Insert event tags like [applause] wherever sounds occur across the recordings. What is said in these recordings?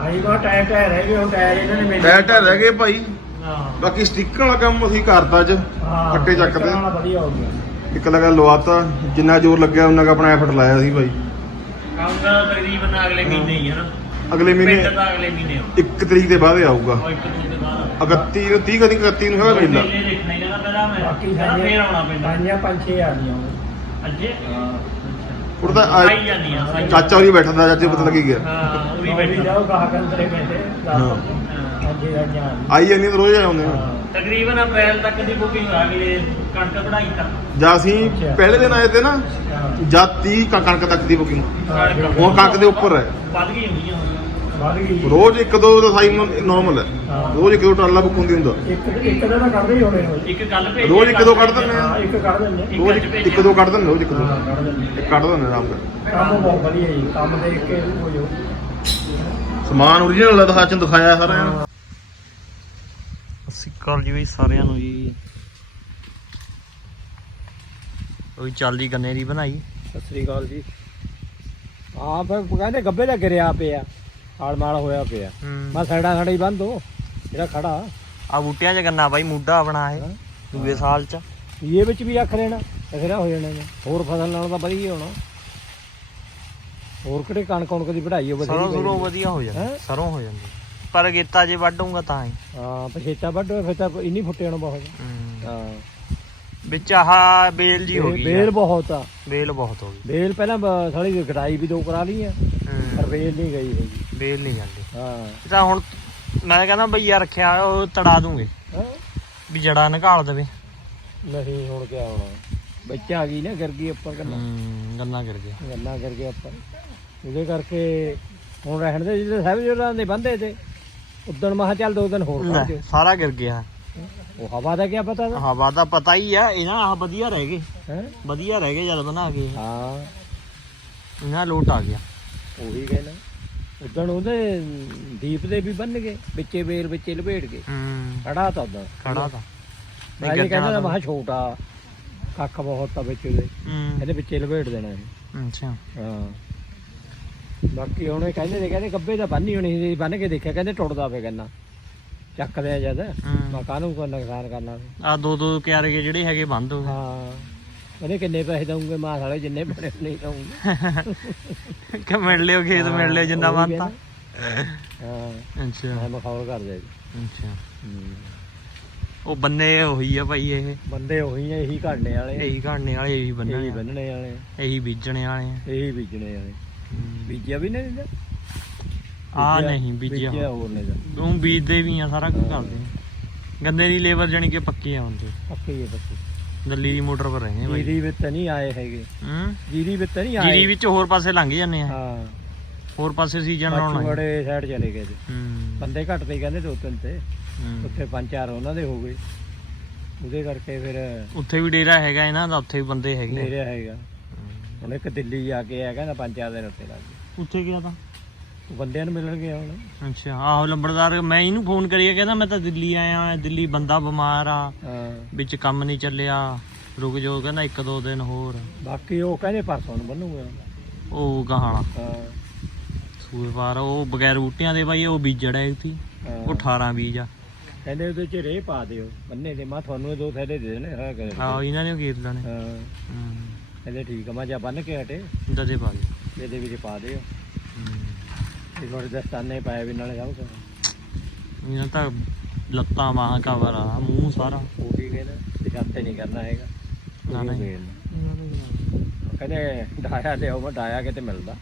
ਆਈ ਬਾ tyre tyre ਰਹਿ ਗਏ ਉਹ ਟਾਇਰ ਇਹਨਾਂ ਨੇ ਮੇਰੇ ਟਾਇਰ ਟਾਇਰ ਰਹਿ ਗਏ ਭਾਈ। ਹਾਂ। ਬਾਕੀ ਸਟicker ਵਾਲਾ ਕੰਮ ਅਸੀਂ ਕਰਤਾ ਅੱਜ ਹਾਂ ਫੱਟੇ ਚੱਕਦੇ। ਵਧੀਆ ਹੋ ਗਿਆ। ਇੱਕ ਲਗਾ ਲਵਾਤਾ ਜਿੰਨਾ ਜ਼ੋਰ ਲੱਗਿਆ ਉਹਨਾਂ ਕ ਆਪਣਾ ਐਫਰਟ ਲਾਇਆ ਸੀ ਭਾਈ। ਕੰਮ ਦਾ ਤਕਰੀਬਨ ਅਗਲੇ ਮਹੀਨੇ ਹੀ ਹੈ ਨਾ। ਅਗਲੇ ਮਹੀਨੇ ਦਾ ਅਗਲੇ ਮਹੀਨੇ 1 ਤਰੀਕ ਦੇ ਬਾਅਦ ਆਊਗਾ। ਉਹ ਇੱਕ ਦੂਜੇ ਦੇ ਬਾਅਦ 31 ਨੂੰ 30 ਕਦੀ 31 ਨੂੰ ਹੈਗਾ ਮੇਲਾ। ਮੇਲੇ ਦੇਖਣਾ ਹੀ ਨਾ ਪਹਿਲਾਂ ਮੈਂ। ਬਾਕੀ ਫੇਰ ਆਉਣਾ ਪੈਂਦਾ ਸਾਂਝੀਆਂ ਪੰਜ ਛੇ ਆ ਗਈਆਂ। ਅੱਜੇ ਹਾਂ। ਉਹ ਤਾਂ ਆਈ ਜਾਂਦੀਆਂ ਸਾਈਆਂ। ਚਾਚਾ ਹੋਰੀ ਬੈਠਾ ਦਾ ਚਾਚੇ ਪਤਾ ਲੱਗੀ ਗਿਆ। ਹਾਂ ਉਹ ਵੀ ਉਹ ਬੈਠਾ ਜਾਓ ਗਾਹਕ ਅੰਦਰੇ ਬੈਠੇ ਹਾਂ। ਹਾਂ। ਆ ਆਈ ਜਾਂਦੀ ਤਾਂ ਰੋਜ਼ ਆਉਂਦੇ ਆ। ਤਕਰੀਬਨ ਅਪ੍ਰੈਲ ਤੱਕ ਦੀ ਬੁਕਿੰਗ ਆ ਗਈ ਕਣਕ ਕਢਾਈ ਤੱਕ ਜਾਂ ਅਸੀਂ ਪਹਿਲੇ ਦਿਨ ਆਏ ਤੇ ਨਾ ਹਾਂ। ਜਾਂ 30 ਕ- ਕਣਕ ਤੱਕ ਦੀ ਬੁਕਿੰਗ ਹਾਂ, ਹੁਣ ਕਣਕ ਦੇ ਉੱਪਰ ਹੈ। ਵੱਧ ਗਈ ਵੱਧ ਗਈ ਰੋਜ਼ ਇੱਕ ਦੋ ਦਾ ਸਾਈ ਨਾਰਮਲ ਹੈ। ਰੋਜ਼ ਇੱਕ ਦੋ ਟਰਾਲਾ ਬੁੱਕ ਹੁੰਦੀ ਹੁੰਦਾ। ਇੱਕ ਇੱਕ ਦਿਨ ਤਾਂ ਕੱਢਦੇ ਹੀ ਹੋਣੇ ਇੱਕ ਕੱਲ ਭੇਜੀ ਰੋਜ਼ ਇੱਕ ਦੋ ਕੱਢ ਦਿੰਦੇ ਹਾਂ ਆ। ਇੱਕ ਕੱਢ ਦਿੰਦੇ ਇੱਕ ਰੋਜ਼ ਇੱਕ- ਦੋ ਕੱਢ ਦਿੰਦੇ ਰੋਜ਼ ਇੱਕ ਦੋ। ਹਾਂ ਕੱਢ ਦਿੰਦੇ ਇੱਕ ਕੱਢ ਦਿੰਦੇ ਆਰਾਮ ਨਾਲ। ਕੰਮ ਬਹੁਤ ਵਧੀਆ ਜੀ ਕੰਮ ਦੇਖ ਕੇ ਹੋ ਜਾਓ ਸਮਾਨ ਓਰੀਜਨਲ ਦਾ ਦਿਖਾ ਚ ਦਿਖਾਇਆ ਸਾਰਿਆਂ ਨੂੰ। ਅਸੀਂ ਕਾਲ ਜੀ ਬਈ ਸਾਰਿਆਂ ਨੂੰ ਜੀ। ਉਹ ਚੱਲਦੀ ਗੰਨੇ ਦੀ ਬਣਾਈ। ਸਤਿ ਸ੍ਰੀ ਅਕਾਲ ਜੀ। ਹਾਂ ਫਿਰ ਕਹਿੰਦੇ ਗੱਬੇ ਦਾ ਗਿਰਿਆ ਪਿਆ। ਆਲ ਮਾਲ ਹੋਇਆ ਪਿਆ। ਮੈਂ ਸਾਈਡਾਂ ਸਾਡਾ ਹੀ ਬੰਦ ਹੋ ਜਿਹੜਾ ਖੜਾ। ਆ ਬੂਟਿਆਂ 'ਚ ਗੰਨਾ ਬਾਈ ਮੁੱਢਾ ਆਪਣਾ ਇਹ ਹਾਂ। ਦੂਏ ਸਾਲ 'ਚ। ਇਹ ਵਿੱਚ ਵੀ ਰੱਖ ਲੈਣਾ ਇਹਦਾ ਹੋ ਜਾਣਾ ਜੀ। ਹੋਰ ਫਸਲ ਨਾਲੋਂ ਤਾਂ ਵਧੀਆ ਹੋਣਾ। ਹੋਰ ਕਿਹੜੇ ਕਣਕ ਕਣਕ ਦੀ ਵਢਾਈ ਹੋ ਸਰੋਂ ਸੁਰੋਂ ਵਧੀਆ ਹੋ ਜਾਂਦਾ ਹੈਂ? ਸਰੋਂ ਹੋ ਜਾਂਦੀ। ਪਰ ਗੇਤਾ ਜੇ ਵੱਢੂਗਾ ਤਾਂ ਹੀ। ਹਾਂ ਪਛੇਤਾ ਵੱਢ ਫਿਰ ਤਾਂ ਇੰਨੀ ਫੁੱਟੇ ਹੋਣਾ ਬਹੁਤ ਹਾਂ। ਵਿੱਚ ਆਹ ਬੇਲ ਜੀ ਹੋ ਗਈ ਬੇਲ ਆ। ਬਹੁਤ ਆ। ਬੇਲ ਬਹੁਤ ਹੋ ਗਈ। ਬੇਲ ਪਹਿਲਾਂ ਬ- ਸਾਲੀ ਕਟਾਈ ਵੀ ਦੋ ਕਰਾ ਲਈ ਆ। ਹੂੰ। ਬੇਲ ਨਹੀਂ ਗਈ ਹੈਗੀ। ਬੇਲ ਨਹੀਂ ਜਾਂਦੀ। ਹਾਂ। ਇਹ ਤਾਂ ਹੁਣ ਮੈਂ ਕਹਿੰਦਾ ਬਈਆ ਰੱਖਿਆ ਉਹ ਤੜਾ ਦੂੰਗੇ। ਹੈਂ? ਵੀ ਜੜਾ ਨਿਕਾਲ ਦੇਵੇ। ਨਹੀਂ ਹੁਣ ਕਿਆ ਹੋਣਾ। ਵਿੱਚ ਆ ਗਈ ਨਾ ਗਿਰ ਗਈ ਉੱਪਰ ਗੱਲਾਂ। ਹੂੰ, ਗੰਨਾ ਗਿਰ ਗਿਆ ਗੱਲਾਂ ਕਰ ਗਿਆ ਉੱਪਰ। ਉਹਦੇ ਕਰਕੇ ਹੁਣ ਰਹਿਣ ਦੇ ਜਿਹੜੇ ਸਾਹਿਬ ਜੁਰਾਂ ਦੇ ਬੰਦੇ ਤੇ ਉਦਣ ਮਹਾ ਚੱਲ ਦੋ ਦਿਨ ਹੋਰ ਸਾਰਾ ਗਿਰ ਗਿਆ। ਉਹ ਹਵਾ ਦਾ ਕੀ ਪਤਾ ਨਾ ਹਵਾ ਦਾ ਪਤਾ ਹੀ ਆ ਇਹਨਾਂ ਆਹ ਵਧੀਆ ਰਹਿ ਗਏ। ਹੈ? ਵਧੀਆ ਰਹਿ ਗਏ ਜਦ ਬਣਾ ਕੇ। ਹਾਂ। ਇਹਨਾਂ ਲੋਟ ਆ ਗਿਆ। ਉਹੀ ਕਹਿਣਾ ਉਦਣ ਉਹਦੇ ਦੀਪ ਦੇ ਵੀ ਬੰਨ ਗਏ ਵਿੱਚੇ ਵੇਲ ਵਿੱਚੇ ਲਪੇਟ ਹੂੰ। ਖੜਾ ਤਾਂ ਉਦੋਂ। ਖੜਾ ਤਾਂ। ਮੈਂ ਇਹ ਕਹਿੰਦਾ ਮਹਾ ਛੋਟਾ ਕੱਖ ਬਹੁਤ ਤਾਂ ਵਿੱਚ ਉਹਦੇ। ਹੂੰ। ਇਹਦੇ ਵਿੱਚੇ ਲਪੇਟ ਦੇਣਾ ਇਹ ਅੱਛਾ। ਹਾਂ। ਬਾਕੀ ਹੁਣ ਇਹ ਕਹਿੰਦੇ ਨੇ ਕਹਿੰਦੇ ਗੱਬੇ ਦਾ ਬੰਨੀ ਹੋਣੀ ਸੀ ਬੰਨ ਕੇ ਦੇਖਿਆ ਕਹਿੰਦੇ ਟੁੱਟਦਾ ਫੇ ਗੰਨਾ। ਚੱਕਦੇ ਆ ਜਦ। ਮੈਂ ਕਾਹਨੂੰ ਕੋ ਨੁਕਸਾਨ ਕਰਨਾ। ਆ ਦੋ ਦੋ ਕਿਆਰੇ ਜਿਹੇ ਜਿਹੜੇ ਹੈਗੇ ਬੰਦ ਹੋ ਗਏ। ਹਾਂ। ਕਹਿੰਦੇ ਕਿੰਨੇ ਪੈਸੇ ਦਊਂਗੇ ਮਾਂ ਸਾਲੇ ਜਿੰਨੇ ਬਣੇ ਨਹੀਂ ਦਊਂਗੇ। ਕਿ ਮਿਲ ਲਿਓ ਖੇਤ ਮਿਲ ਲਿਓ ਜਿੰਨਾ ਉਹੀ ਮੰਨਤਾ ਹਾਂ। ਅੱਛਾ। ਮੈਂ ਮਖੌਲ ਕਰ ਦੇ ਅੱਛਾ। ਉਹ ਬੰਨੇ ਹੋਈ ਆ ਭਾਈ ਇਹ। ਬੰਦੇ ਉਹੀ ਆ ਇਹੀ ਘੜਨੇ ਵਾਲੇ ਇਹੀ ਘੜਨੇ ਵਾਲੇ ਇਹੀ ਇਹੀ ਬੰਨਣੇ ਵਾਲੇ, ਬੰਨਣੇ ਵਾਲੇ ਇਹੀ ਬੀਜਣੇ ਵਾਲੇ ਆ। ਇਹੀ ਬੀਜਣੇ ਵਾਲੇ। ਹੂੰ। ਬੀਜਿਆ ਵੀ ਨਹੀਂ ਆ ਨਹੀਂ ਬੀਜਿਆ ਬੀਜਿਆ ਹੋਰ। ਨਹੀਂ ਦਾ ਤੂੰ ਬੀਜਦੇ ਵੀ ਆ ਸਾਰਾ ਕੁਝ ਕਰਦੇ ਆ। ਗੰਨੇ ਦੀ ਲੇਬਰ ਜਾਨੀ ਕਿ ਪੱਕੀ ਆ ਹੁੰਦੀ ਪੱਕੀ ਹੈ ਪੱਕੀ। ਦਿੱਲੀ ਦੀ ਮੋਟਰ ਪਰ ਰਹੇ ਭਾਈ ਜੀਰੀ ਵਿੱਚ ਤਾਂ ਨਹੀਂ ਆਏ ਹੈਗੇ। ਹੂੰ? ਜੀਰੀ ਵਿੱਚ ਤਾਂ ਨਹੀਂ ਆਏ। ਜੀਰੀ ਵਿੱਚ ਹੋਰ ਪਾਸੇ ਲੰਘ ਜਾਂਦੇ ਆ। ਹਾਂ। ਹੋਰ ਪਾਸੇ ਸੀਜ਼ਨ ਲਾਉਣਾ। ਮਾਚੂੜੇ ਸਾਈਡ ਚਲੇ ਗਏ ਜੀ। ਹੂੰ। ਬੰਦੇ ਘੱਟ ਤੇ ਕਹਿੰਦੇ ਦੋ ਤਿੰਨ ਤੇ। ਉੱਥੇ ਪੰਜ ਚਾਰ ਉਹਨਾਂ ਦੇ ਹੋ ਗਏ। ਉਹਦੇ ਕਰਕੇ ਫਿਰ ਉੱਥੇ ਵੀ ਡੇਰਾ ਹੈਗਾ ਇਹਨਾਂ ਦਾ ਉੱਥੇ ਵੀ ਬੰਦੇ ਹੈਗੇ ਨੇਰੇ ਹੈਗਾ। ਹੁਣ ਇੱਕ ਦਿੱਲੀ ਆ ਕੇ ਆ ਕਹਿੰਦਾ ਪੰਜ ਚਾਰ ਦਿਨ ਉੱਤੇ ਲੱਗ ਗਏ। ਉੱਥੇ ਗਿਆ ਤਾਂ? ਬੰਦਿਆਂ ਨੂੰ ਮਿਲਣ ਗਿਆ ਹੁਣ। ਅੱਛਾ ਆਹੋ ਲੰਬੜਦਾਰ ਮੈਂ ਇਹਨੂੰ ਫੋਨ ਕਰੀਆ ਕਹਿੰਦਾ ਮੈਂ ਤਾਂ ਦਿੱਲੀ ਆਇਆ ਦਿੱਲੀ ਬੰਦਾ ਬਿਮਾਰ ਆ ਹਾਂ। ਵਿੱਚ ਕੰਮ ਨਹੀਂ ਚੱਲਿਆ ਰੁਕ ਜਾਓ ਕਹਿੰਦਾ ਇੱਕ ਦੋ ਦਿਨ ਹੋਰ। ਬਾਕੀ ਉਹ ਕਹਿੰਦੇ ਪਰਸੋਂ ਨੂੰ ਬੰਨੂਗਾ। ਉਹ ਹਾਂ। ਸੂਏ ਪਾਰ ਉਹ ਬਗੈਰ ਬੂਟਿਆਂ ਦੇ ਬਾਈ ਉਹ ਬੀਜੜਾ ਹੈ ਸੀ। ਹਾਂ। ਉਹ 18 ਬੀਜ ਆ। ਕਹਿੰਦੇ ਉਹਦੇ ਚ ਰੇਹ ਪਾ ਦਿਓ ਬੰਨੇ ਦੇ ਮੈਂ ਤੁਹਾਨੂੰ ਇਹ ਦੋ ਥੈਲੇ ਦੇ ਦੇਣੇ ਹਾਂ ਕਹਿੰਦੇ। ਆਹੋ ਇਹਨਾਂ ਨੇ ਗੀਤ ਲੈਣੇ। ਹਾਂ। ਹੂੰ। ਕਹਿੰਦੇ ਠੀਕ ਆ ਮੈਂ ਜਾ ਬੰਨ ਕੇ ਹਟੇ। ਦਦੇ ਪਾ ਦੇ ਇਹਦੇ ਵਿੱਚ ਪਾ ਦਿਓ। ਹੂੰ। ਥੋੜੇ ਦਸਤਾਨੇ ਪਾਏ ਵੀ ਨਾਲੇ ਸਭ ਕੁਛ। ਇਹਨਾਂ ਤਾਂ ਲੱਤਾਂ ਬਾਹਾਂ ਕਵਰ ਆ ਮੂੰਹ ਸਾਰਾ। ਉਹ ਵੀ ਕਹਿੰਦਾ ਨਹੀਂ ਕਰਨਾ ਹੈਗਾ। ਨਾ, ਨਾ। ਕਹਿੰਦੇ ਡਾਇਆ ਲਿਆਓ ਮੈਂ ਡਾਇਆ ਕਿਤੇ ਮਿਲਦਾ।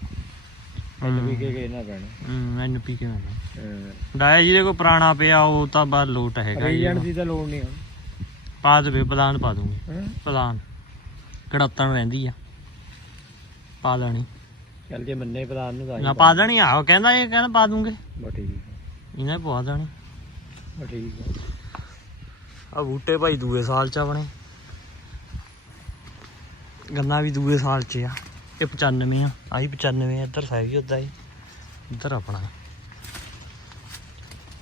ਐਨ ਵੀ ਕੇ ਕੇ ਨਾ ਪੈਣਾ। ਹੂੰ ਐਨ ਪੀ ਕੇ ਹਾਂ। ਡਾਇਆ ਜਿਹਦੇ ਕੋਲ ਪੁਰਾਣਾ ਪਿਆ ਉਹ ਤਾਂ ਬਸ ਲੋਟ ਹੈਗਾ ਰੀਜਨ। ਦੀ ਤਾਂ ਲੋੜ ਨਹੀਂ ਪਾ ਦੇਵੇ ਪ੍ਰਧਾਨ ਪਾ ਦੂੰਗੀ। ਪ੍ਰਧਾਨ ਕੜਾਤਣ ਰਹਿੰਦੀ ਆ। ਪਾ ਲੈਣੀ। ਚੱਲ ਜੇ ਮੰਨੇ ਪ੍ਰਧਾਨ ਨੂੰ ਤਾਂ ਨਾ ਪਾ ਦੇਣੀ ਆ ਉਹ ਕਹਿੰਦਾ ਇਹ ਕਹਿੰਦਾ ਪਾ ਦੂੰਗੇ। ਬਾ ਠੀਕ ਇਹਨਾਂ ਪਵਾ ਦੇਣੀ। ਬਾ ਠੀਕ ਆ। ਆ ਬੂਟੇ ਭਾਈ ਦੂਏ ਸਾਲ ਚ ਆਪਣੇ। ਗੰਨਾ ਵੀ ਦੂਏ ਸਾਲ ਚ ਆ। ਇਹ 95 ਆ ਆਹੀ 95 ਆ ਇੱਧਰ ਸਾਈ ਉਦਾਂ ਹੀ। ਇੱਧਰ ਆਪਣਾ।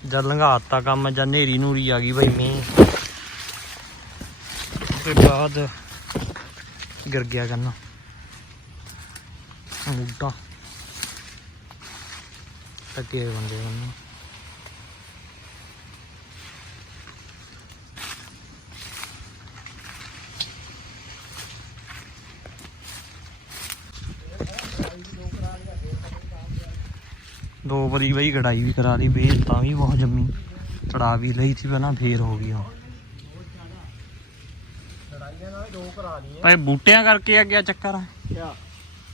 ਜਦ ਲੰਘਾਤਾ ਕੰਮ ਜਾਂ ਨੇਰੀ ਨੂਰੀ ਆ ਗਈ ਭਾਈ ਮੀਂਹ। ਤੇ ਬਾਅਦ ਗਿਰ ਗਿਆ ਗੰਨਾ। ਬੂਟਾ ਟੱਕੇ ਹੋਏ ਬੰਦੇ ਬੰਦੇ ਦੋ ਵਾਰੀ ਬਈ ਕਢਾਈ ਵੀ ਕਰਾ ਲਈ ਬੇਲ ਤਾਂ ਵੀ ਬਹੁਤ ਜੰਮੀ। ਚੜਾ ਵੀ ਲਈ ਸੀ ਪਹਿਲਾਂ ਫੇਰ ਹੋ ਗਈ ਹੁਣ ਲੜਾਈਆਂ ਨਾਲ ਦੋ ਕਰਾ ਲਈਆਂ।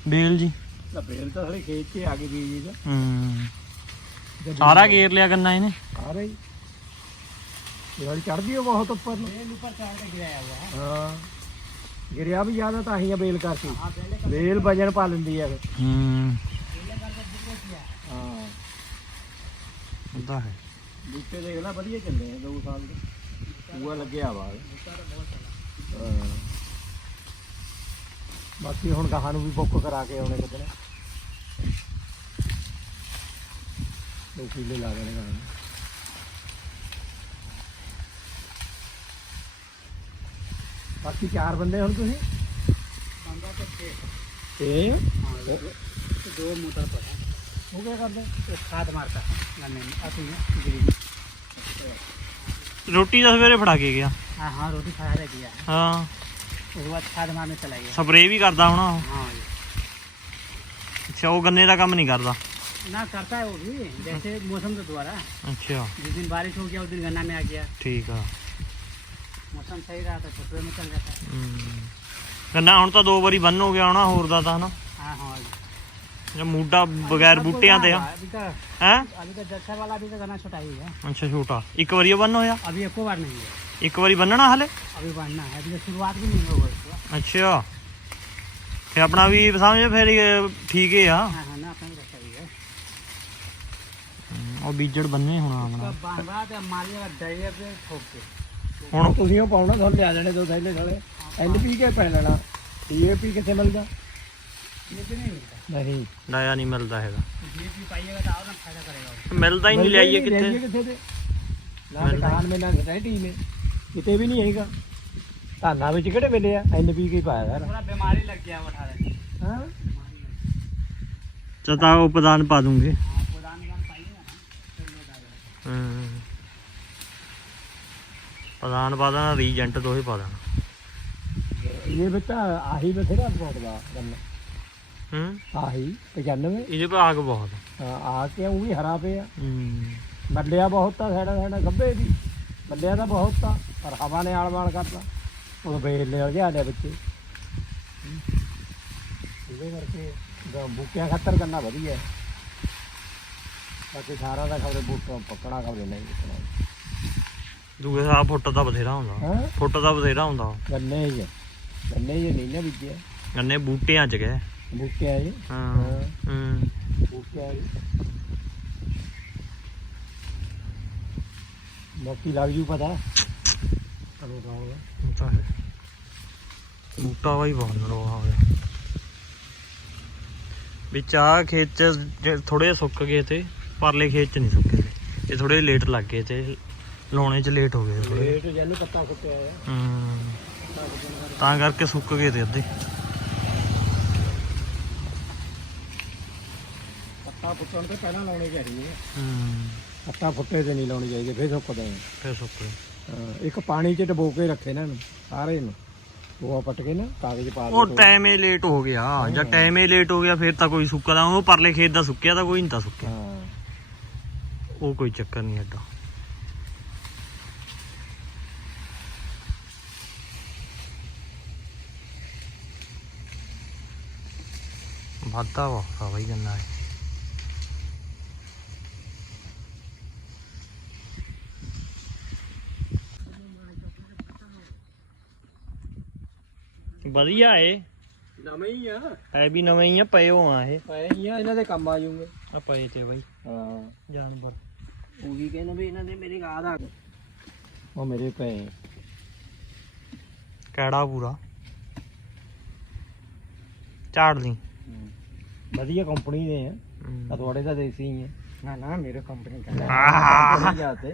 ਬੇਲ ਜੀ। ਤਾਂ ਬੇਲ ਤਾਂ ਹਲੇ ਖੇਤ 'ਚ ਆ ਗਈ ਬੀਜ ਦਾ। ਹੂੰ। ਸਾਰਾ ਗੇਰ ਲਿਆ ਕਰਨਾ ਇਹਨੇ? ਆ ਰਹੀ ਇਹ ਵਾਲੀ ਚੜਦੀ ਹੋ ਬਹੁਤ ਉੱਪਰ ਨੂੰ। ਇਹ ਉੱਪਰ ਚੜ ਕੇ ਗਿਰਿਆ ਹੋਇਆ। ਹਾਂ। ਗਿਰਿਆ ਵੀ ਜ਼ਿਆਦਾ ਤਾਂ ਆ ਬੇਲ ਕਰਕੇ। ਬੇਲ ਵਜਨ ਪਾ ਲੈਂਦੀ ਆ ਫਿਰ। ਹੂੰ। ਹਾਂ। ਹੁੰਦਾ ਹੈ। ਬੂਟੇ ਦੇਖ ਲੈ ਵਧੀਆ ਚੱਲੇ ਆ 2 ਸਾਲ ਦੇ ਪੂਆ ਲੱਗਿਆ ਵਾ। ਹਾਂ। ਬਾਕੀ ਹੁਣ ਗਾਹਾਂ ਨੂੰ ਵੀ ਬੁੱਕ ਕਰਾ ਕੇ ਆਉਣੇ ਕਿਤੇ ਨੇ। ਦੋ ਕਿੱਲੇ ਲਾ ਦੇਣੇ ਗਾਹਾਂ ਨੂੰ। ਬਾਕੀ ਚਾਰ ਬੰਦੇ ਹੁਣ ਤੁਸੀਂ? ਬੰਦਾ ਤਾਂ ਛੇ। ਦੋ ਮੋਟਰ ਪਰ ਉਹ ਕੀ ਕਰਦੇ? ਖਾਦ ਮਾਰਦਾ ਗੰਨੇ ਨੂੰ ਆਤੀ ਹੈ ਰੋਟੀ ਦਾ ਸਵੇਰੇ ਫੜਾ ਕੇ ਗਿਆ। ਹਾਂ ਹਾਂ ਰੋਟੀ ਖਾ ਰਿਹਾ ਗਿਆ। ਹਾਂ। उसके बाद खाद मारने चला गया ਸਪਰੇਅ ਵੀ ਕਰਦਾ ਹੋਣਾ ਉਹ हाँ ਅੱਛਾ ਉਹ ਗੰਨੇ ਦਾ ਕੰਮ ਨਹੀਂ ਕਰਦਾ ना करता है वो भी जैसे मौसम के द्वारा ਅੱਛਾ जिस दिन बारिश हो गया उस दिन गन्ना में आ गया ਠੀਕ आ मौसम सही रहा तो छुट्टे में चल जाता है ਹਮ। ਗੰਨਾ ਹੁਣ ਤਾਂ ਦੋ ਵਾਰੀ ਬੰਨ ਹੋ ਗਿਆ ਹੋਣਾ ਹੋਰ ਦਾ ਤਾਂ ਹਨਾ हाँ हाँ ਜਾਂ ਮੂਡਾ ਬਗੈਰ ਬੂਟਿਆਂ ਤੇ ਆ अभी का ਹੈ अभी का जच्छर वाला अभी का गन्ना छोटा ही है ਅੱਛਾ ਛੋਟਾ ਇੱਕ ਵਾਰੀ ਉਹ ਬੰਨ ਹੋਇਆ अभी एको बार नहीं है ਇੱਕ ਵਾਰੀ ਬੰਨਣਾ ਹਲੇ अभी बढ़ना है अभी तो शुरुआत भी नहीं होगा इसका ਅੱਛਾ ਫੇ ਆਪਣਾ ਵੀ ਸਮਝ ਫਿਰ ਇਹ ਠੀਕ ਹੀ ਆ हाँ हाँ ना अपना भी रखा ही है ਹਮ, ਉਹ ਬੀਜੜ ਬੰਨੇ ਹੋਣਾ ਆਪਣਾ उसका बांधा तो मारिएगा डरिए पे ठोक के ਹੁਣ ਤੁਸੀਂ ਉਹ ਪਾਉਣਾ ਤੁਹਾਨੂੰ ਲਿਆ ਜਾਣੇ ਦੋ ਥੈਲੇ ਸਾਲੇ ਐਨਪੀ ਕੇ ਪੈ ਲੈਣਾ ਡੀਏਪੀ ਕਿੱਥੇ ਮਿਲਦਾ लेकिन नहीं मिलता ਨਹੀਂ ਡਾਇਆ ਨਹੀਂ ਮਿਲਦਾ ਹੈਗਾ डीएपी पाइएगा तो और ना फायदा करेगा वो। ਮਿਲਦਾ ਹੀ ਨਹੀਂ ਲਿਆਈਏ ਮਿਲਦਾ ਹੀ ਕਿੱਥੇ ਨਹੀਂ, ਕਿੱਥੇ ਤੇ ਨਾ ਦੁਕਾਨ ਮੇ ਨਾ ਸੋਸਾਇਟੀ ਮੇ ਕਿਤੇ ਵੀ ਨਹੀਂ ਹੈਗਾ। ਧਾਨਾਂ ਵਿੱਚ ਕਿਹੜੇ ਮਿਲੇ ਆ? ਐਨ ਪੀ ਕੇ ਪਾਇਆ ਯਾਰ। ਥੋੜਾ ਬਿਮਾਰੀ ਲੱਗ ਗਿਆ ਮਠਾ ਦੇ ਹਾਂ? ਚਤਾ ਉਹ ਪ੍ਰਦਾਨ ਪਾ ਦੂੰਗੇ। ਹਮ। ਪ੍ਰਧਾਨ ਪਾ ਦੇਣਾ ਰੀਜੈਂਟ ਦੋਹੇ ਪਾ ਦੇਣਾ। ਇਹ ਬੇਟਾ ਆਹੀ ਬਥੇਰਾ ਪੋਟਦਾ ਗੱਲ ਹੂੰ? ਆਹੀ 95 ਇਹਦੇ ਪਰ ਆਗ ਬਹੁਤ ਆ। ਆ ਕੇ ਉਹ ਵੀ ਹਰਾ ਪਿਆ। ਹੂੰ। ਮੱਲਿਆ ਬਹੁਤ ਤਾਂ ਸਾਡਾ ਸਾਡਾ ਗੱਭੇ ਦੀ। ਮੱਲਿਆ ਦਾ ਬਹੁਤ ਆ ਪਰ ਹਵਾ ਨੇ ਆਲ ਮਾਲ ਕਰਤਾ। ਉਹ ਵੇਲ ਲੈ ਗਿਆ ਲਿਆ ਬੱਚੇ। ਇਹਦੇ ਕਰਕੇ ਗ- ਬੂਟਿਆਂ ਖਾਤਰ ਕਰਨਾ ਵਧੀਆ ਹੈ। ਬਾਕੀ ਸਾਰਾ ਦਾ ਖਬਰੇ ਬੂਟਾ ਪੱਕਣਾ ਖਬਰੇ ਨਹੀਂ ਪੱਕਣਾ ਦੂਏ ਸਾਹ ਫੁੱਟ ਦਾ ਬਥੇਰਾ ਹੁੰਦਾ। ਹਾਂ? ਫੁੱਟ ਦਾ ਬਥੇਰਾ ਹੁੰਦਾ। ਗੰਨੇ ਹੀ ਆ। ਗੰਨੇ ਹੀ ਨਹੀਂ ਨਾ ਬੀਜਿਆ ਗੰਨੇ ਬੂਟਿਆਂ ਚ ਗਏ। ਬੂਟਿਆਂ ਜੀ ਹਾਂ ਹਾਂ। ਹੂੰ। ਬੂਟਿਆਂ ਜੀ ਬਾਕੀ ਲੱਗ ਜੂ ਪਤਾ। ਕਦੋਂ ਦਾ ਹੋਗਾ ਹੈ। ਬੂਟਾ ਵਾਈ ਬਹੁਤ ਨਰੋਆ ਹੋਇਆ ਵਿੱਚ ਆ ਖੇਤ ਚ ਥੋੜੇ ਸੁੱਕ ਗਏ ਤੇ ਪਰਲੇ ਖੇਤ ਚ ਨਹੀਂ ਸੁੱਕੇ ਤੇ ਇਹ ਥੋੜੇ ਲੇਟ ਲੱਗ ਗਏ ਤੇ ਲਾਉਣੇ ਚ ਲੇਟ ਹੋ ਗਏ ਥੋੜੇ ਲੇਟ ਜਨ ਪੱਤਾ ਕੁੱਟਿਆ ਆ ਹੂੰ। ਤਾਂ ਕਰਕੇ ਸੁੱਕ ਗਏ ਤੇ ਅੱਧੇ। ਪੱਤਾ ਫੁੱਟਣ ਤੋਂ ਪਹਿਲਾਂ ਲਾਉਣੀ ਚਾਹੀਦੀ ਹੈ। ਹੂੰ ਪੱਤਾ ਫੁੱਟੇ ਤੇ ਨਹੀਂ ਲਾਉਣੀ ਚਾਹੀਦੀ ਫਿਰ ਸੁੱਕਦੇ ਆ ਫੇਰ ਸੁੱਕ ਹਾਂ, ਇੱਕ ਪਾਣੀ 'ਚ ਡਬੋ ਕੇ ਰੱਖੇ ਨਾ ਇਹਨੂੰ ਸਾਰੇ ਨੂੰ ਉਹ ਪੱਟ ਕੇ ਨਾ ਕਾਗਜ਼ ਪਾ ਉਹ ਟਾਈਮ ਏ ਲੇਟ ਹੋ ਗਿਆ। ਜਾਂ ਟਾਈਮ ਏ ਲੇਟ ਹੋ ਗਿਆ ਫਿਰ ਤਾਂ ਕੋਈ ਸੁੱਕਦਾ। ਉਹ ਪਰਲੇ ਖੇਤ ਦਾ ਸੁੱਕਿਆ ਤਾਂ ਕੋਈ ਨਹੀਂ ਤਾਂ ਸੁੱਕਿਆ। ਹਾਂ। ਉਹ ਕੋਈ ਚੱਕਰ ਨਹੀਂ ਐਡਾ ਵਾਧਾ ਵਾ ਸਵਾਈ ਜਾਂਦਾ ਹੈ ਵਧੀਆ ਏ। ਨਵੇਂ ਆ। ਐ ਵੀ ਨਵੇਂ ਆ ਪਏ ਹੋ ਆ ਇਹ। ਪਏ ਆ ਇਹਨਾਂ ਦੇ ਕੰਮ ਆ ਜੂਗੇ ਆ ਪਏ ਤੇ ਬਾਈ। ਹਾਂ। ਜਾਨਵਰ। ਉਹ ਵੀ ਕਹਿੰਦਾ ਵੀ ਇਹਨਾਂ ਦੇ ਮੇਰੇ ਗਾਹ ਦਾ ਉਹ ਮੇਰੇ ਪਏ। ਕੈੜਾ ਪੂਰਾ। ਝਾੜ ਲਈ। ਵਧੀਆ ਕੰਪਨੀ ਦੇ ਆ। ਆ ਤੁਹਾਡੇ ਤਾਂ ਦੇਸੀ ਹੀ ਆ। ਨਾ ਨਾ ਮੇਰੇ ਕੰਪਨੀ ਦਾ ਆਹ। ਜਾਤੇ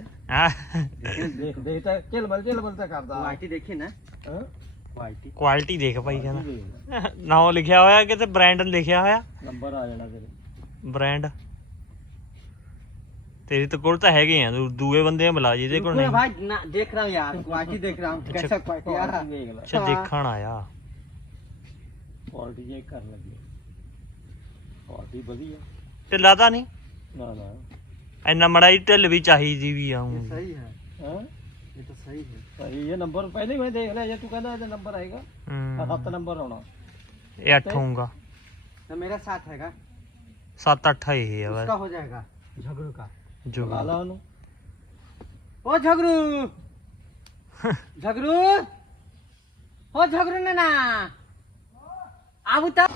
ਦੇਖ ਦੇਖ ਤਾਂ ਚਲ ਬਲ ਚਲ ਬਲ ਤਾਂ ਕਰਦਾ। ਆਈਟੀ ਦੇਖੀ ਨਾ। ਹਾਂ। क्वालिटी ਕੁਆਲਿਟੀ ਦੇਖ ਭਾਈ ਕਹਿੰਦਾ ਨਾਮ ਲਿਖਿਆ ਹੋਇਆ ਕਿਤੇ ਬ੍ਰਾਂਡ ਲਿਖਿਆ ਹੋਇਆ ਨੰਬਰ ਆ ਜਾਣਾ ਤੇਰੇ ਬ੍ਰਾਂਡ ਤੇਰੇ ਤੇ ਕੋਲ ਤਾਂ ਹੈਗੇ ਆ ਦੂ- ਦੂਏ ਬੰਦੇ ਆ ਬੁਲਾ ਜਿਹਦੇ ਕੋਲ रुको ना ਨਹੀਂ भाई ना देख रहा हूँ यार क्वालिटी देख रहा हूँ कैसा क्वालिटी यार ਦੇਖ ਲੈ ਅੱਛਾ ਦੇਖਣ ਆਇਆ ਕੁਆਲਿਟੀ ਚੈੱਕ ਕਰਨ ਲੱਗੇ ਕੁਆਲਿਟੀ ਵਧੀਆ ਢਿੱਲਾ ਤਾਂ ਨਹੀਂ ਨਾ ਨਾ ਇੰਨਾ ਮੜਾ ਹੀ ਢਿੱਲ ਵੀ ਚਾਹੀਦੀ ਵੀ ਆ ਊਂ। सही है ਹਾਂ ये तो सही है सही ये नंबर पहले ही मैं देख लिया ये तू कहना है नंबर आएगा सात नंबर होना ये आठ होगा तो मेरा सात हैगा सात आठ ही है उसका हो जाएगा झगड़ू का जो वाला हूं ओ झगड़ू झगड़ू ओ झगड़ू ना ना आबू तो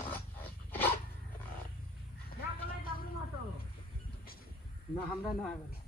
ना हमरा ना आवे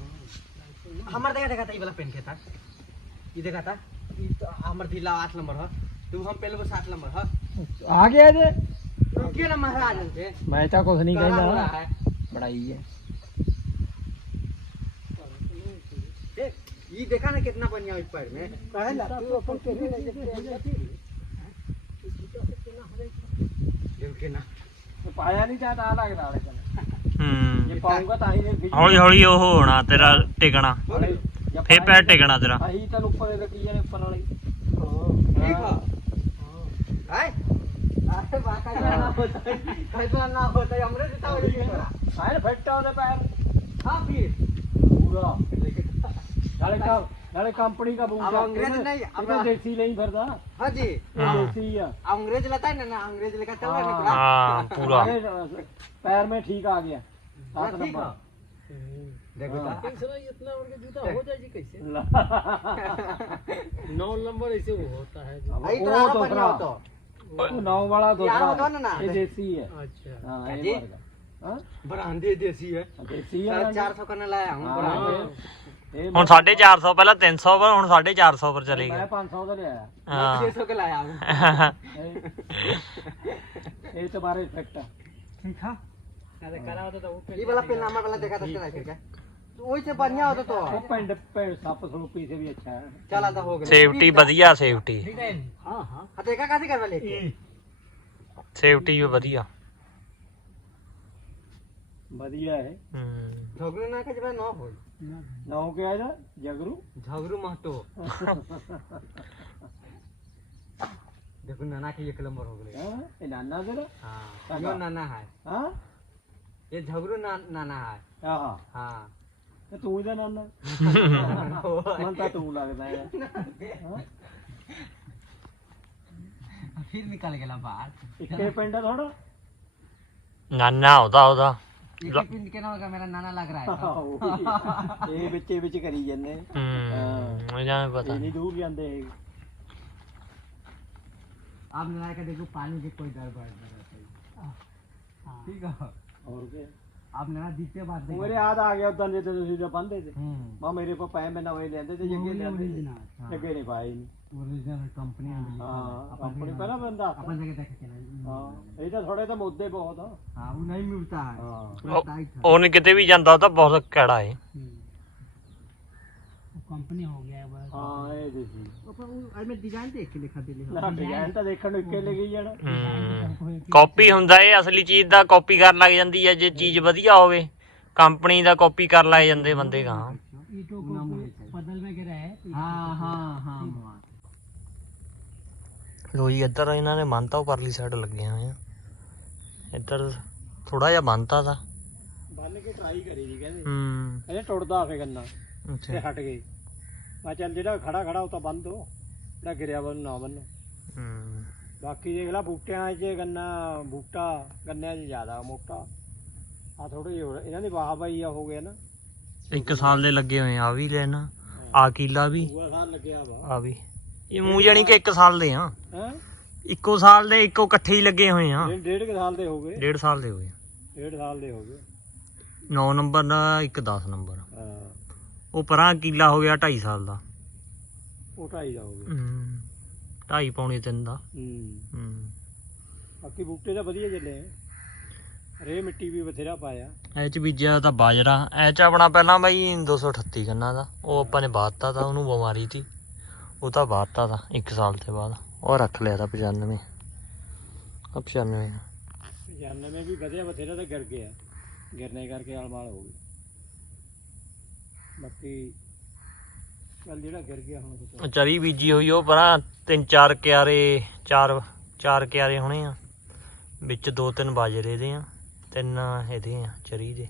हमार देखा देखा था ये वाला पेन के था ये देखा था तो हमार ढीला आठ नंबर है। तू हम पहले सात नंबर है। आ गया जे? रुकिए ना महाराज से मैं तो कुछ नहीं कह रहा है? बड़ा ही है। ये देखा ना कितना बढ़िया ऊपर में। कहे ना तू अपन के नहीं देखते ना पाया नहीं जाता अलग रहा है। ਜੇ ਹੌਲੀ ਹੌਲੀ ਉਹ ਹੋਣਾ ਤੇਰਾ ਟਿਕਣਾ। ਫੇ ਪੈਰ ਟਿਕਣਾ ਤੇਰਾ। ਨਾਲੇ ਕੰਪਨੀ ਦਾ ਬੂਟ ਆ। ਅੰਗਰੇਜ਼ ਨਹੀਂ ਆਪਾਂ ਦੇਸੀ ਨਹੀਂ ਫਿਰਦਾ। ਹਾਂਜੀ। ਦੇਸੀ ਆ। ਅੰਗਰੇਜ਼ ਲਤਾ ਨਾ ਅੰਗਰੇਜ਼ ਲਗਾ ਤਾਂ ਨਿਕਲਾ ਹਾਂ ਪੂਰਾ। ਪੈਰ ਮੈਂ ਠੀਕ ਆ ਗਿਆ। सात ठीक नंबर देखो हाँ। तो इतना उनके जूता हो जाएगी कैसे ला- नौ नंबर ऐसे वो होता है अब भाई वो तो दूसरा तो वो नौ वाला दूसरा होगा ना ना? ये देसी है अच्छा हाँ जी? ये वर्ग हाँ बरांदे देसी है देसी है साढ़े चार सौ का न लाया हूँ हाँ, बरांदे ये- ये ਹੁਣ 450 ਪਹਿਲਾਂ 300 ਪਰ ਹੁਣ 450 ਪਰ चले मैं गए पाँच सौ का ले आया ਹਾਂ छह सौ का लाया हूँ ये- ये तुम्हारे इफेक्ट है ठीक है ये वाला पेन हमारा वाला देखा था चला फिर क्या वही से बढ़िया होता तो वो पेंट पे साफ सलूपी से भी अच्छा है चला था हो गया सेफ्टी बढ़िया सेफ्टी हां हां देखा कासी करवा लेके सेफ्टी भी बढ़िया बढ़िया है झगड़ू ना के जब ना हो ना हो के आजा झगड़ू झगड़ू महतो देखो नाना के एक नंबर हो गए ए नाना जरा हां यो नाना है हां એ ઝઘડું ના નાના હાય હા હા ਤੂੰ ਇਹਦਾ ਨਾਨਾ। [laughs] ਮਨ ਤਾਂ ਤੂੰ ਲੱਗਦਾ ਯਾਰ ਫਿਰ ਨਿਕਲ ਗਿਆ ਬਾਹਰ। ਇੱਕੇ ਪਿੰਡ ਦਾ ਥੋੜਾ ਨਾਨਾ ਉਹਦਾ ਉਹਦਾ। ਇੱਕ ਪਿੰਡ ਕੇ ਨਾਲ ਮੇਰਾ ਨਾਨਾ ਲੱਗ ਰਿਹਾ ਹੈ ਇਹ ਵਿੱਚੇ ਵਿੱਚ ਕਰੀ ਜਾਂਦੇ। ਹੂੰ ਇਹਨਾਂ ਨੂੰ ਪਤਾ। ਨਹੀਂ ਦੂਰ ਜਾਂਦੇ ਇਹ। ਆਪ ਨਾਇਕ ਦੇਖੋ ਪਾਣੀ ਦੇ ਕੋਈ ਡਰ ਬੜ ਠੀਕ ਆ। ठीक है ਹੋਰ ਕੀ आप नाना जीते बात देखो ਮੇਰੇ ਯਾਦ ਆ ਗਿਆ ਉਦੋਂ ਜੇ ਤੁਸੀਂ ਜੋ ਬੰਦੇ ਤੇ हम्म ਮਾ ਮੇਰੇ ਪਾ ਪੈ ਮੈਂ ਨਵੇਂ ਲੈਂਦੇ ਤੇ ਜੱਗੇ ਲੈਂਦੇ हाँ। ਜੱਗੇ ਨਹੀਂ ਪਾਏ ਨਹੀਂ ओरिजिनल कंपनी ਹਾਂ ਕੰਪਨੀ ਪਹਿਲਾਂ ਬੰਦਾ अपन जगह देख के ना ਹਾਂ ਇਹ ਤਾਂ ਥੋੜੇ ਤਾਂ ਮੁੱਦੇ ਬਹੁਤ ਆ हाँ वो नहीं मिलता है ਹਾਂ पूरा टाइट है ਉਹ ਨਹੀਂ ਕਿਤੇ ਵੀ ਜਾਂਦਾ ਉਹ ਤਾਂ ਬਹੁਤ ਕੜਾ ਹੈ कंपनी हो गया है बस ਹਾਂ ਇਹ ਜੀ ਸੀ ऊपर में डिजाइन देख के लिखा दिले ਨਾ ਡਿਜ਼ਾਈਨ ਤਾਂ ਦੇਖਣ ਨੂੰ ਇੱਕੇ ਲੱਗੀ ਜਾਣਾ ਕਾਪੀ ਹੁੰਦਾ ਇਹ ਅਸਲੀ ਚੀਜ਼ ਦਾ ਕਾਪੀ ਕਰਨ ਲੱਗ ਜਾਂਦੀ ਹੈ ਜੇ ਚੀਜ਼ ਵਧੀਆ ਹੋਵੇ ਕੰਪਨੀ ਦਾ ਕਾਪੀ ਕਰਨ ਲੱਗ ਜਾਂਦੇ ਬੰਦੇ ਗਾਂ ईटों को बदल में गिरा है हाँ हाँ हाँ ਲੋ ਜੀ ਇੱਧਰ ਇਹਨਾਂ ਨੇ ਮੰਨਤਾ ਉਹ ਪਰਲੀ ਸਾਈਡ ਲੱਗੇ ਹੋਏ ਆ ਇੱਧਰ ਥੋੜਾ ਜਿਹਾ ਮੰਨਤਾ ਦਾ ਬੰਨ ਕੇ ਟਰਾਈ ਕਰੀ ਜੀ ਕਹਿੰਦੇ ਹੂੰ ਇਹ ਟੁੱਟਦਾ ਫੇ ਗੰਨਾ ਤੇ ਅੱਛਾ ਹਟ ਗਈ ਮੈਂ ਚੱਲ ਜਿਹੜਾ ਖੜਾ ਖੜਾ ਉਹ ਤਾਂ ਬੰਦ ਹੋ ਜਿਹੜਾ ਗਿਰਿਆ ਬੰਨ ਨਾ ਬੰਨੋ ਹੂੰ। ਬਾਕੀ ਦੇਖ ਲਾ ਬੂਟਿਆਂ 'ਚ ਗੰਨਾ ਬੂਟਾ ਗੰਨਿਆਂ 'ਚ ਜ਼ਿਆਦਾ ਮੋਟਾ। ਆ ਥੋੜੇ ਜਿਹੇ ਇਹਨਾਂ ਦੀ ਵਾਹ ਬਾਈ ਆ ਹੋ ਗਿਆ ਨਾ। ਇੱਕ ਸਾਲ ਦੇ ਲੱਗੇ ਹੋਏ ਆ ਆਹ ਵੀ ਲੈਣਾ। ਆ ਕੀਲਾ ਵੀ। ਦੂਆ ਸਾਲ ਲੱਗਿਆ ਵਾ। ਆ ਵੀ। ਇਹ ਮੂੰਹ ਜਾਣੀ ਕਿ ਇੱਕ ਸਾਲ ਦੇ ਆ। ਹੈ? ਇੱਕੋ ਸਾਲ ਦੇ ਇੱਕੋ ਇਕੱਠੇ ਹੀ ਲੱਗੇ ਹੋਏ ਆ। ਡੇਢ ਕੁ ਸਾਲ ਦੇ ਹੋ ਗਏ। ਡੇਢ ਸਾਲ ਦੇ ਹੋਏ ਡੇਢ ਸਾਲ ਦੇ ਹੋ ਗਏ। 9 ਨੰਬਰ ਦਾ ਇੱਕ 10 ਨੰਬਰ। ਹਾਂ। ਉਹ ਪਰਾਂ ਕੀਲਾ ਹੋ ਗਿਆ 2.5 ਸਾਲ ਦਾ। ਉਹ ਢਾਈ ਦਾ ਹੋ ਗਿਆ। ਹੂੰ 2.5 ਪੌਣੇ 3 ਦਾ। ਹੂੰ। ਹੂੰ। ਬਾਕੀ ਬੂਟੇ ਤਾਂ ਵਧੀਆ ਚੱਲੇ ਆ। ਰੇ ਮਿੱਟੀ ਵੀ ਬਥੇਰਾ ਪਾਇਆ। ਇਹ ਚ ਬੀਜਿਆ ਤਾਂ ਬਾਜਰਾ। ਇਹ ਚ ਆਪਣਾ ਪਹਿਲਾਂ ਬਾਈ 238 ਗੰਨਾ ਦਾ। ਉਹ ਆਪਾਂ ਨੇ ਬਾਤਾ ਤਾਂ ਉਹਨੂੰ ਬਿਮਾਰੀ ਸੀ। ਉਹ ਤਾਂ ਬਾਤਾ ਤਾਂ 1 ਸਾਲ ਤੇ ਬਾਅਦ। ਉਹ ਰੱਖ ਲਿਆ ਤਾਂ 95 ਆ 95 95 ਵੀ ਵਧਿਆ ਬਥੇਰਾ ਤਾਂ ਗਿਰ ਗਿਆ। ਗਿਰਨੇ ਕਰਕੇ ਆਲਮਾਲ ਹੋ ਗਈ ਬਾਕੀ ਚੱਲ ਜਿਹੜਾ ਗਿਰ ਗਿਆ ਹੁਣ ਤਾਂ ਚਰੀ ਬੀਜੀ ਹੋਈ ਉਹ ਪਰਾਂ ਤਿੰਨ ਚਾਰ ਕਿਆਰੇ, ਚਾਰ ਚਾਰ ਕਿਆਰੇ ਹੋਣੇ ਆ। ਵਿੱਚ ਦੋ ਤਿੰਨ ਬਾਜਰੇ ਦੇ ਆ, ਤਿੰਨ ਇਹਦੇ ਆ, ਚਰੀ ਦੇ।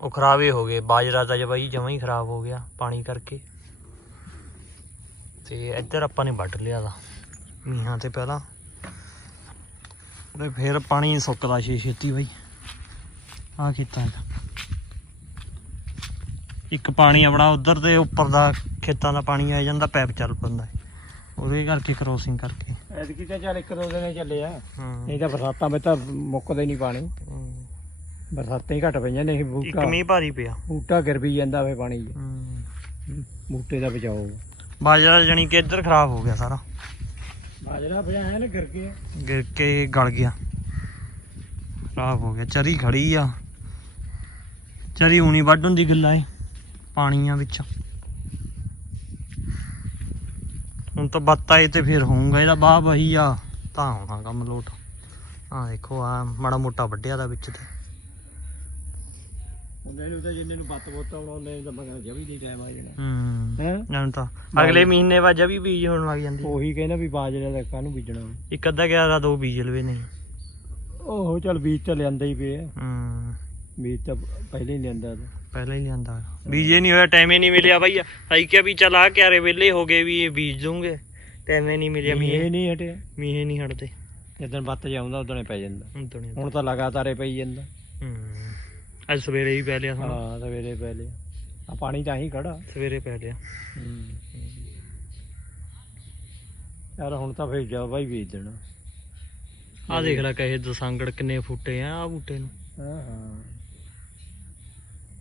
ਉਹ ਖਰਾਬ ਹੋ ਗਏ। ਬਾਜਰਾ ਤਾਂ ਜਬਾਈ ਜਮਾਂ ਹੀ ਖਰਾਬ ਹੋ ਗਿਆ ਪਾਣੀ ਕਰਕੇ। ਤੇ ਇੱਧਰ ਆਪਾਂ ਨੇ ਵੱਢ ਲਿਆ ਦਾ ਮੀਂਹਾਂ ਤੇ ਪਹਿਲਾਂ। ਤੇ ਫਿਰ ਪਾਣੀ ਸੁੱਕਦਾ ਛੇ ਛੇਤੀ ਬਈ। ਆ ਕੀਤਾ ਇੱਕ ਪਾਣੀ ਆਪਣਾ ਉਧਰ ਤੇ ਉੱਪਰ ਦਾ ਖੇਤਾਂ ਦਾ ਪਾਣੀ ਆ ਜਾਂਦਾ ਪੈਪ ਚੱਲ ਪੈਂਦਾ। ਉਹਦੇ ਕਰਕੇ ਕਰੋਸਿੰਗ ਕਰਕੇ। ਐਤਕੀ ਤਾਂ ਚੱਲ ਇੱਕ ਦੋ ਦਿਨ ਚੱਲੇ ਆ। ਨਹੀਂ ਤਾਂ ਬਰਸਾਤਾਂ ਵਿੱਚ ਤਾਂ ਮੁੱਕਦਾ ਹੀ ਨਹੀਂ ਪਾਣੀ। ਬਰਸਾਤਾਂ ਹੀ ਘਟ ਪਈਆਂ ਨਹੀਂ ਇੱਕ ਬੂਟਾ। ਮੀਂਹ ਭਾਰੀ ਪਿਆ। ਬੂਟਾ ਗਿਰ ਵੀ ਜਾਂਦਾ ਵੇ ਪਾਣੀ। 'ਚ। ਬੂਟੇ ਦਾ ਬਚਾਓ। ਬਾਜਰਾ ਜਣੀ ਕਿ ਇੱਧਰ ਖਰਾਬ ਹੋ ਗਿਆ ਸਾਰਾ। ਬਾਜਰਾ ਪਿਆ ਹੈ ਨਾ ਗਿਰ ਕੇ ਗਿਰ ਕੇ ਗਲ ਗਿਆ। ਖਰਾਬ ਹੋ ਗਿਆ। ਚਰੀ ਖੜੀ ਆ। ਚਰੀ ਹੁਣੀ ਵੱਢ ਹੁੰਦੀ ਗੱਲਾਂ ਏ। ਪਾਣੀਆਂ ਵਿੱਚ। ਹੁਣ ਤਾਂ ਬੱਤਾ ਏ ਤੇ ਫਿਰ ਹੋਊਗਾ ਇਹਦਾ ਬਾਹ ਵਹੀ ਆ ਤਾਂ ਹੋਣਾ ਕੰਮ ਲੋਟ। ਆ ਦੇਖੋ ਆ ਮਾੜਾ ਮੋਟਾ ਵੱਢਿਆ ਦਾ ਵਿੱਚ ਤੇ। ਉਹਨੇ ਨੂੰ ਤਾਂ ਜਿੰਨੇ ਨੂੰ ਬੱਤ ਬੋਤ ਆਉਣਾ ਉਹਨੇ ਨੂੰ ਤਾਂ ਮਗਰ ਜਵੀ ਨਹੀਂ ਟਾਈਮ ਆ ਜਾਣਾ। ਹੂੰ ਹੈ? ਜਾਨ ਤਾਂ ਅਗਲੇ ਮਹੀਨੇ ਬਾਅਦ ਬੀਜ ਹੋਣ ਲੱਗ ਜਾਂਦੀ। ਉਹੀ ਕਹਿੰਦਾ ਵੀ ਬਾਜਰੇ ਦਾ ਕਾਹਨੂੰ ਬੀਜਣਾ। ਇੱਕ ਅੱਧਾ ਗਿਆ ਦਾ ਦੋ ਬੀਜ ਲਵੇ ਨਹੀਂ। ਉਹ ਚੱਲ ਬੀਜ ਤਾਂ ਲਿਆਂਦਾ ਹੀ ਪਿਆ। ਹੂੰ। ਬੀਜ ਤਾਂ ਪਹਿਲੇ ਹੀ ਲਿਆਂਦਾ। ਤਾਂ ਪਹਿਲਾਂ ਹੀ ਲਿਆਂਦਾ। ਬੀਜੇ ਨਹੀਂ ਹੋਇਆ ਟਾਈਮ ਹੀ ਨਹੀਂ ਮਿਲਿਆ ਭਾਈ ਅਸੀਂ ਕਿਹਾ ਵੀ ਚਲ ਆ ਕਿਆਰੇ ਵਿਹਲੇ ਹੋ ਗਏ ਵੀ ਇਹ ਬੀਜ ਦੂੰਗੇ। ਟਾਈਮ ਹੀ ਨਹੀਂ ਮਿਲਿਆ ਇਹ ਮੀਂਹ ਨਹੀਂ ਹਟਿਆ। ਮੀਂਹ ਨਹੀਂ ਹਟਦੇ। ਜਦੋਂ ਬੱਤ ਜਾਉਂਦਾ ਉਦੋਂ ਪੈ ਜਾਂਦਾ। ਹੁਣ ਤੋਂ ਲਗਾਤਾਰ ਹੀ ਪਈ ਜਾਂਦਾ। ਹੂੰ। ਅੱਜ ਸਵੇਰੇ ਹੀ ਪੈ ਲਿਆ ਸਾਨੂੰ। ਹਾਂ ਸਵੇਰੇ ਪਹਿਲੇ ਆ ਪਾਣੀ ਤਾਂ ਹੀ ਖੜਾ। ਸਵੇਰੇ ਪੈ ਲਿਆ। ਯਾਰ ਹੁਣ ਤਾਂ ਫੇਰ ਜਾ ਬਾਈ ਵੇਚ ਦੇਣਾ। ਆ ਦੇਖ ਲੈ ਕਹੇ ਦਸਾਂਗੜ ਕਿੰਨੇ ਫੁੱਟੇ ਆ ਆ ਬੂਟੇ ਨੂੰ। ਹਾਂ ਹਾਂ।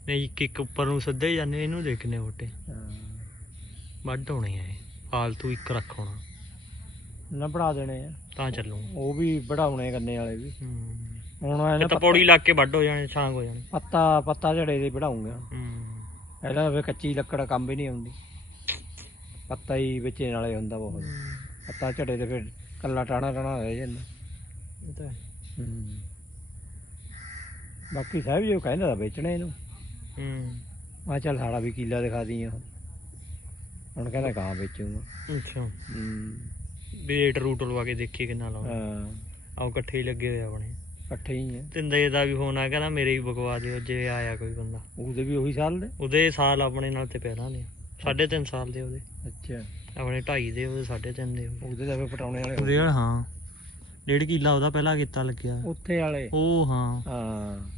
ਨਹੀਂ ਇੱਕ ਇੱਕ ਉੱਪਰ ਨੂੰ ਸਿੱਧੇ ਜਾਂਦੇ ਇਹਨੂੰ ਦੇਖ ਕਿੰਨੇ ਫੁੱਟੇ ਹਾਂ। ਵੱਢ ਹੋਣੇ ਆ ਇਹ ਫਾਲਤੂ ਇੱਕ ਰੱਖਣਾ ਨਾ ਬਣਾ ਦੇਣੇ ਆ। ਤਾਂ ਚੱਲੂ ਉਹ ਵੀ ਵਧਾਉਣੇ ਗੰਨੇ ਵਾਲੇ ਵੀ। ਹੂੰ। ਹੁਣ ਇਹ ਤਾਂ ਪੌੜੀ ਲਾ ਕੇ ਵੱਢ ਹੋ ਜਾਣੇ ਛਾਂਗ ਹੋ ਜਾਣੀ। ਪੱਤਾ ਪੱਤਾ ਝੜੇ ਦੇ ਹੂੰ। ਇਹਦਾ ਫੇ ਕੱਚੀ ਲੱਕੜ ਕੰਮ ਵੀ ਨਹੀਂ ਆਉਂਦੀ। ਪੱਤਾ ਹੀ ਵਿੱਚੇ ਨਾਲੇ ਹੁੰਦਾ ਬਹੁਤ। ਪੱਤਾ ਝੜੇ ਤੇ ਫਿਰ ਕੱਲਾ ਟਾਣਾ ਟਾਣਾ ਰਹਿ ਜਾਂਦਾ। ਇਹ ਤਾਂ ਹੈ। ਬਾਕੀ ਸਾਹਿਬ ਜੀ ਉਹ ਕਹਿੰਦਾ ਵੇਚਣੇ ਇਹਨੂੰ। ਹੂੰ। ਮੈਂ ਕਿਹਾ ਚੱਲ ਸਾਡਾ ਵੀ ਕੀਲਾ ਦਿਖਾ ਦੀ ਹੁਣ ਹੁਣ ਕਹਿੰਦਾ ਗਾਂ ਵੇਚੂਗਾ। ਅੱਛਾ। ਹੂੰ। ਵੀ ਰੇਟ ਲਵਾ ਕੇ ਦੇਖੀਏ ਕਿੰਨਾ ਲਾਉਂਦਾ। ਹਾਂ। ਆਓ ਇਕੱਠੇ ਹੀ ਲੱਗੇ ਹੋਏ ਆਪਣੇ। ਇਕੱਠੇ ਹੀ ਆ। ਤਿੰਦੇ ਦਾ ਵੀ ਫੋਨ ਆ ਕਹਿੰਦਾ ਮੇਰੇ ਵੀ ਬਕਵਾ ਦਿਓ ਜੇ ਆਇਆ ਕੋਈ ਬੰਦਾ। ਉਹਦੇ ਵੀ ਉਹੀ ਸਾਲ ਦੇ? ਉਹਦੇ ਸਾਲ ਆਪਣੇ ਨਾਲ ਤੇ ਪਹਿਲਾਂ ਦੇ ਸਾਢੇ ਤਿੰਨ ਸਾਲ ਦੇ ਉਹਦੇ। ਅੱਛਾ। ਆਪਣੇ ਢਾਈ ਦੇ ਉਹਦੇ ਸਾਢੇ ਤਿੰਨ ਦੇ। ਉਹਦੇ। ਉਹਦੇ ਫੇ ਪਟਾਉਣੇ ਵਾਲੇ ਉਹਦੇ ਨਾਲ ਹਾਂ। ਡੇਢ ਕਿੱਲਾ ਉਹਦਾ ਪਹਿਲਾਂ ਕੀਤਾ ਲੱਗਿਆ। ਉੱਥੇ ਵਾਲੇ? ਉਹ ਹਾਂ। ਹਾਂ।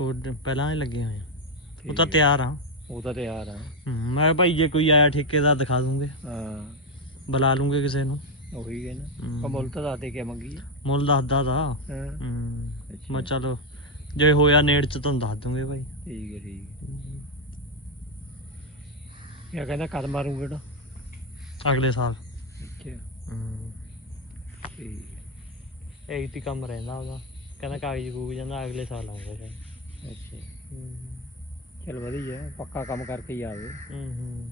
ਉਹ ਡ- ਪਹਿਲਾਂ ਹੀ ਲੱਗੇ ਹੋਏ ਆ। ਉਹ ਤਾਂ ਤਿਆਰ ਆ। ਉਹ ਤਾਂ ਤਿਆਰ ਆ। ਹੂੰ, ਮੈਂ ਕਿਹਾ ਭਾਈ ਜੇ ਕੋਈ ਆਇਆ ਠੇਕੇਦਾਰ ਦਿਖਾ ਦੂੰਗੇ। ਹਾਂ। ਬੁਲਾ ਲੂੰਗੇ ਕਿਸੇ ਨੂੰ। ਉਹੀ ਹੈ ਨਾ। ਕਮਲ ਤਾਂ ਦੱਸ ਦੇ ਕੇ ਮੰਗੀ ਮੁੱਲ ਦੱਸਦਾ ਤਾਂ। ਹਾਂ। ਅੱਛਾ। ਮੈਂ ਚਲੋ ਜੇ ਹੋਇਆ ਨੇੜ ਚ ਤੁਹਾਨੂੰ ਦੱਸ ਦੂੰਗੇ ਭਾਈ। ਠੀਕ ਹੈ ਠੀਕ ਹੈ। ਇਹ ਕਹਿੰਦਾ ਕਦ ਮਾਰੂਗੇ ਨਾ। ਅਗਲੇ ਸਾਲ। ਅੱਛਾ। ਹੂੰ। ਠੀਕ ਇਹ ਤੀ ਕੰਮ ਰਹਿੰਦਾ ਉਹਦਾ। ਕਹਿੰਦਾ ਕਾਗਜ਼ ਕੂਗ ਜਾਂਦਾ ਅਗਲੇ ਸਾਲ ਆਉਂਗਾ ਹੈ। ਅੱਛਾ। ਹੂੰ। ਚਲ ਵਧੀਆ ਪੱਕਾ ਕੰਮ ਕਰਕੇ ਹੀ ਆਵੇ। ਹੂੰ ਹੂੰ।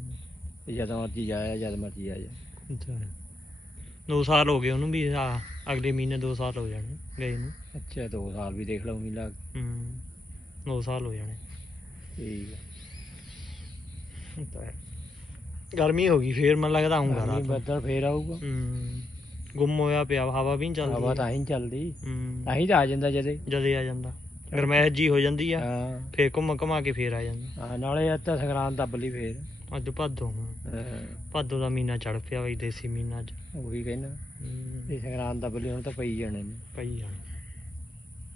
ਤੇ ਜਦ ਮਰਜ਼ੀ ਜਾਇਆ ਜਦ ਮਰਜ਼ੀ ਆ ਜਾ ਅੱਛਾ ਸਾਲ ਹੋ ਗਏ ਉਹਨੂੰ ਵੀ ਆ ਅਗਲੇ ਮਹੀਨੇ ਦੋ ਸਾਲ ਹੋ ਜਾਣੇ ਗਏ ਨੂੰ। ਅੱਛਾ ਦੋ ਸਾਲ ਵੀ ਦੇਖ ਲਵਾਂਗੀ ਲੱਗ ਹੂੰ ਦੋ ਸਾਲ ਹੋ ਜਾਣੇ। ਠੀਕ ਹੈ। ਗਰਮੀ ਹੋ ਗਈ ਫੇਰ ਮੈਨੂੰ ਲੱਗਦਾ ਆਉਂਗਾ ਰਾਤ ਗਰਮੀ ਨੂੰ। ਬੱਦਲ ਫੇਰ ਆਊਗਾ। ਹੂੰ ਗੁੰਮ ਹੋਇਆ ਪਿਆ ਹਵਾ ਵੀ ਨਹੀਂ ਚੱਲਦੀ। ਹਵਾ ਤਾਂ ਹੀ ਚੱਲਦੀ। ਹੂੰ। ਤਾਂ ਹੀ ਤਾਂ ਆ ਜਾਂਦਾ ਜਦੇ। ਜਦੇ ਆ ਜਾਂਦਾ। ਗਰਮੈਸ਼ ਜੀ ਹੋ ਜਾਂਦੀ ਆ ਹਾਂ। ਫੇਰ ਘੁੰਮ ਘੁਮਾ ਕੇ ਫੇਰ ਆ ਜਾਂਦਾ। ਹਾਂ, ਨਾਲੇ ਅੱਜ ਤਾਂ ਸੰਗਰਾਂਦ ਦੱਬ ਲਈ ਫੇਰ। ਅੱਜ ਭਾਦੋ ਹਾਂ ਹਾਂ, ਭਾਦੋ ਦਾ ਮਹੀਨਾ ਚੜ ਪਿਆ ਬਈ ਦੇਸੀ ਮਹੀਨਾ ਅੱਜ। ਉਹੀ ਕਹਿਣਾ ਹੂੰ, ਇਹ ਸੰਗਰਾਂਦ ਦੱਬ ਲਈ ਹੁਣ ਤਾਂ ਪਈ ਜਾਣੇ ਨੇ। ਪਈ ਜਾਣੇ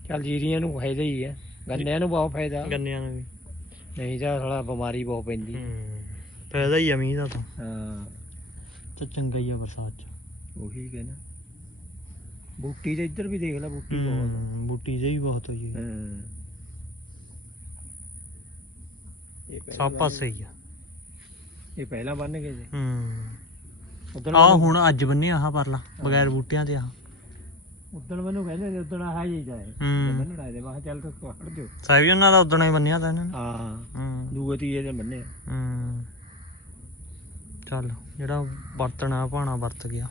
ਚੱਲ ਜੀਰੀਆਂ ਨੂੰ ਫਾਇਦਾ ਹੀ ਹੈ ਗੰਨਿਆਂ ਨੂੰ ਬਹੁਤ ਫਾਇਦਾ। ਗੰਨਿਆਂ ਨੂੰ ਵੀ। ਨਹੀਂ ਤਾਂ ਸਾਲਾ ਬਿਮਾਰੀ ਬਹੁਤ ਪੈਂਦੀ। ਫਾਇਦਾ ਹੀ ਆ ਮੀਂਹ ਦਾ ਤਾਂ। ਹਾਂ। ਤਾਂ ਚੰਗਾ ਹੀ ਆ ਬਰਸਾਤ ਚ। ਉਹੀ ਕਹਿਣਾ ਬੂਟੀ ਤੇ ਇੱਧਰ ਵੀ ਦੇਖ ਲੈ ਬੂਟੀ ਬਹੁਤ ਹੂੰ, ਬੂਟੀ ਜੇ ਵੀ ਬਹੁਤ ਹੋਈ ਹੈ ਹਾਂ। ਇਹ ਪਹਿਲਾਂ ਸਭ ਪਾਸੇ ਹੀ ਆ। ਇਹ ਪਹਿਲਾਂ ਬੰਨ ਗਏ ਜੀ। ਹੂੰ। ਉਦੋਂ ਆ ਹੁਣ ਅੱਜ ਬੰਨੇ ਆਹ ਪਰਲਾ ਬਗੈਰ ਬੂਟਿਆਂ ਤੇ ਆ ਉਦੋਂ ਮੈਨੂੰ ਕਹਿੰਦੇ ਨੇ ਉਦੋਂ ਆਹ ਹੀ ਜਾਏ। ਹੂੰ। ਬੰਨਣਾ ਇਹਦੇ ਮੈਂ ਕਿਹਾ ਚੱਲ ਤੂੰ ਹਟ ਜਾ ਸਾਹਿਬ ਉਹਨਾਂ ਦਾ ਉਦਣ ਹੀ ਬੰਨਿਆ ਤਾਂ ਇਹਨਾਂ ਨੇ। ਹਾਂ। ਹੂੰ। ਦੂਏ ਤੀਏ ਦੇ ਬੰਨੇ ਹੂੰ। ਚੱਲ ਜਿਹੜਾ ਵਰਤਣਾ ਭਾਣਾ ਵਰਤ ਗਿਆ।